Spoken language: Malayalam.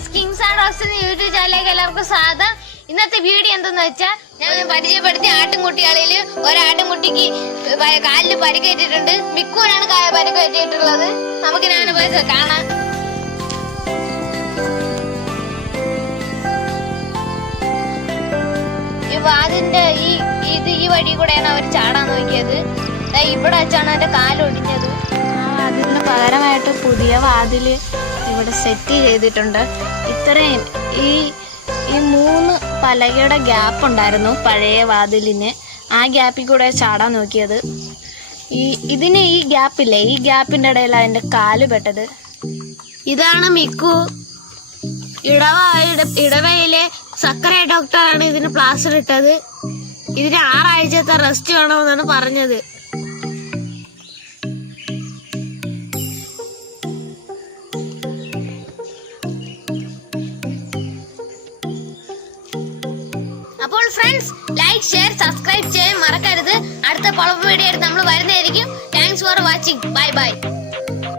Friends, Kings and rocks YouTube ചാനലിലേക്ക് എല്ലാവർക്കും സ്വാഗതം. ഇന്നത്തെ വീഡിയോ എന്തെന്ന് വെച്ചാൽ ഞാൻ പരിചയപ്പെടുത്തിയ ആട്ടിൻകുട്ടികളിൽ ഒരാട്ടിൻകുട്ടിക്ക് കാലിൽ പരിക്കേറ്റിട്ടുണ്ട്. മിക്കൂരാണ് പരിക്കേറ്റിട്ടുള്ളത്. നമുക്ക് ഞാൻ പോയി കാണാം. അതിന്റെ ഈ വഴി കൂടെയാണ് അവർ ചാടാൻ നോക്കിയത്. ഇവിടെ വെച്ചാണ് അവന്റെ കാലൊടിഞ്ഞത്. അതിന് പകരമായിട്ട് പുതിയ വാതില് ഇവിടെ സെറ്റ് ചെയ്തിട്ടുണ്ട്. ഇത്രയും ഈ 3 പലകയുടെ ഗ്യാപ്പ് ഉണ്ടായിരുന്നു പഴയ വാതിലിന്. ആ ഗ്യാപ്പിൽ കൂടെ ചാടാൻ നോക്കിയത്. ഇതിന് ഈ ഗ്യാപ്പില്ലേ, ഈ ഗ്യാപ്പിന്റെ ഇടയിൽ അതിന്റെ കാല് പെട്ടത്. ഇതാണ് മിക്കു. ഇടവയിലെ സക്കര ഡോക്ടറാണ് ഇതിന് പ്ലാസ്റ്റർ ഇട്ടത്. ഇതിന് 6 ആഴ്ചത്തെ റെസ്റ്റ് വേണമെന്നാണ് പറഞ്ഞത്. അപ്പോൾ ഫ്രണ്ട്സ്, ലൈക്ക്, ഷെയർ, സബ്സ്ക്രൈബ് ചെയ്യാൻ മറക്കരുത്. അടുത്ത പൊളപ്പ് വീഡിയോ ആയിട്ട് നമ്മൾ വരുന്നതായിരിക്കും. Thanks for watching. Bye bye.